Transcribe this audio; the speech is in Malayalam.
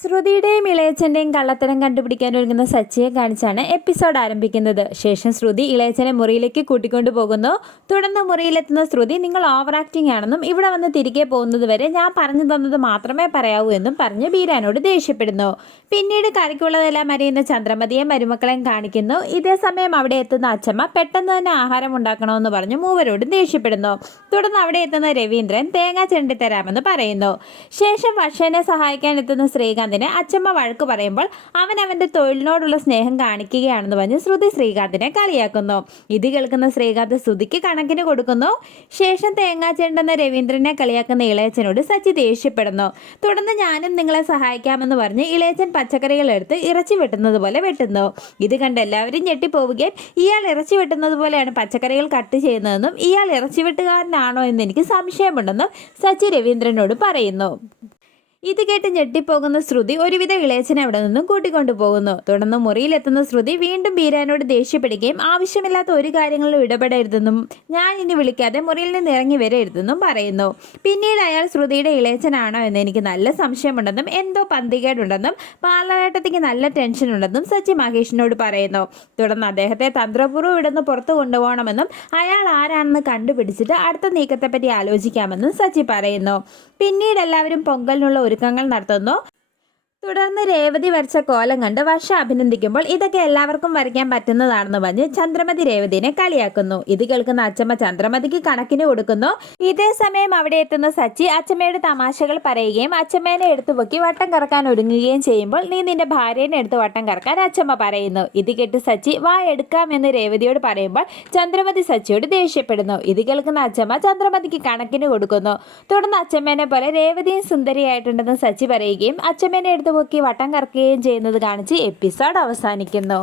ശ്രുതിയുടെയും ഇളയച്ചൻ്റെയും കള്ളത്തരം കണ്ടുപിടിക്കാൻ ഒരുങ്ങുന്ന സച്ചിയെ കാണിച്ചാണ് എപ്പിസോഡ് ആരംഭിക്കുന്നത്. ശേഷം ശ്രുതി ഇളയച്ചനെ മുറിയിലേക്ക് കൂട്ടിക്കൊണ്ടു പോകുന്നു. തുടർന്ന് മുറിയിലെത്തുന്ന ശ്രുതി, നിങ്ങൾ ഓവർ ആക്ടിംഗ് ആണെന്നും ഇവിടെ വന്ന് തിരികെ പോകുന്നത് വരെ ഞാൻ പറഞ്ഞു തന്നത് മാത്രമേ പറയാവൂ എന്നും പറഞ്ഞ് ബീരാനോട് ദേഷ്യപ്പെടുന്നു. പിന്നീട് കറിക്കുള്ളതെല്ലാം അറിയുന്ന ചന്ദ്രമതിയെയും മരുമക്കളെയും കാണിക്കുന്നു. ഇതേ സമയം അവിടെ എത്തുന്ന അച്ചമ്മ പെട്ടെന്ന് തന്നെ ആഹാരം ഉണ്ടാക്കണമെന്ന് പറഞ്ഞ് മൂവരോടും ദേഷ്യപ്പെടുന്നു. തുടർന്ന് അവിടെ എത്തുന്ന രവീന്ദ്രൻ തേങ്ങ ചെണ്ടിത്തരാമെന്ന് പറയുന്നു. ശേഷം വർഷനെ സഹായിക്കാൻ എത്തുന്ന ശ്രീകാന്ത് അച്ചമ്മ വഴക്ക് പറയുമ്പോൾ അവൻ അവന്റെ തൊഴിലിനോടുള്ള സ്നേഹം കാണിക്കുകയാണെന്ന് പറഞ്ഞ് ശ്രുതി ശ്രീകാന്തിനെ കളിയാക്കുന്നു. ഇത് കേൾക്കുന്ന ശ്രീകാന്ത് ശ്രുതിക്ക് കണക്കിന് കൊടുക്കുന്നു. ശേഷം തേങ്ങാ ചെണ്ടെന്ന രവീന്ദ്രനെ കളിയാക്കുന്ന ഇളയച്ചനോട് സച്ചി ദേഷ്യപ്പെടുന്നു. തുടർന്ന് ഞാനും നിങ്ങളെ സഹായിക്കാമെന്ന് പറഞ്ഞ് ഇളയച്ചൻ പച്ചക്കറികൾ എടുത്ത് ഇറച്ചി വെട്ടുന്നത് പോലെ വെട്ടുന്നു. ഇത് കണ്ട് എല്ലാവരും ഞെട്ടിപ്പോവുകയും ഇയാൾ ഇറച്ചി വെട്ടുന്നത് പോലെയാണ് പച്ചക്കറികൾ കട്ട് ചെയ്യുന്നതെന്നും ഇയാൾ ഇറച്ചി വെട്ടുകാരനാണോ എന്ന് എനിക്ക് സംശയമുണ്ടെന്നും സച്ചി രവീന്ദ്രനോട് പറയുന്നു. ഇത് കേട്ട് ഞെട്ടിപ്പോകുന്ന ശ്രുതി ഒരുവിധ ഇളയച്ചനെ അവിടെ നിന്നും കൂട്ടിക്കൊണ്ടു പോകുന്നു. തുടർന്ന് മുറിയിലെത്തുന്ന ശ്രുതി വീണ്ടും ബീരാനോട് ദേഷ്യപ്പെടുകയും ആവശ്യമില്ലാത്ത ഒരു കാര്യങ്ങളിലും ഇടപെടരുതെന്നും ഞാൻ ഇനി വിളിക്കാതെ മുറിയിൽ നിന്ന് ഇറങ്ങി വരരുതെന്നും പറയുന്നു. പിന്നീട് അയാൾ ശ്രുതിയുടെ ഇളയച്ചനാണോ എന്ന് എനിക്ക് നല്ല സംശയമുണ്ടെന്നും എന്തോ പന്തികേടുണ്ടെന്നും പാലാട്ടത്തേക്ക് നല്ല ടെൻഷൻ ഉണ്ടെന്നും സച്ചി മഹേഷിനോട് പറയുന്നു. തുടർന്ന് അദ്ദേഹത്തെ തന്ത്രപൂർവ്വം ഇവിടുന്ന് പുറത്തു കൊണ്ടുപോകണമെന്നും അയാൾ ആരാണെന്ന് കണ്ടുപിടിച്ചിട്ട് അടുത്ത നീക്കത്തെപ്പറ്റി ആലോചിക്കാമെന്നും സച്ചി പറയുന്നു. പിന്നീട് എല്ലാവരും പൊങ്കലിനുള്ള ഒരുക്കങ്ങൾ നടത്തുന്നു. തുടർന്ന് രേവതി വരച്ച കോലം കണ്ട് വർഷ അഭിനന്ദിക്കുമ്പോൾ ഇതൊക്കെ എല്ലാവർക്കും വരയ്ക്കാൻ പറ്റുന്നതാണെന്ന് പറഞ്ഞ് ചന്ദ്രമതി രേവതിനെ കളിയാക്കുന്നു. ഇത് കേൾക്കുന്ന അച്ചമ്മ ചന്ദ്രമതിക്ക് കണക്കിന് കൊടുക്കുന്നു. ഇതേ സമയം അവിടെ എത്തുന്ന സച്ചി അച്ചമ്മയുടെ തമാശകൾ പറയുകയും അച്ചമ്മേനെ എടുത്തു പൊക്കി വട്ടം കറക്കാൻ ഒരുങ്ങുകയും ചെയ്യുമ്പോൾ നീ നിന്റെ ഭാര്യേനെ എടുത്ത് വട്ടം കറക്കാൻ അച്ചമ്മ പറയുന്നു. ഇത് കേട്ട് സച്ചി വാ എടുക്കാം എന്ന് രേവതിയോട് പറയുമ്പോൾ ചന്ദ്രമതി സച്ചിയോട് ദേഷ്യപ്പെടുന്നു. ഇത് കേൾക്കുന്ന അച്ചമ്മ ചന്ദ്രമതിക്ക് കണക്കിന് കൊടുക്കുന്നു. തുടർന്ന് അച്ചമ്മേനെ പോലെ രേവതിയും സുന്ദരിയായിട്ടുണ്ടെന്ന് സച്ചി പറയുകയും അച്ചമ്മേനെ എടുത്ത് പൊക്കി വട്ടം കറക്കുകയും ചെയ്യുന്നത് കാണിച്ച് എപ്പിസോഡ് അവസാനിക്കുന്നു.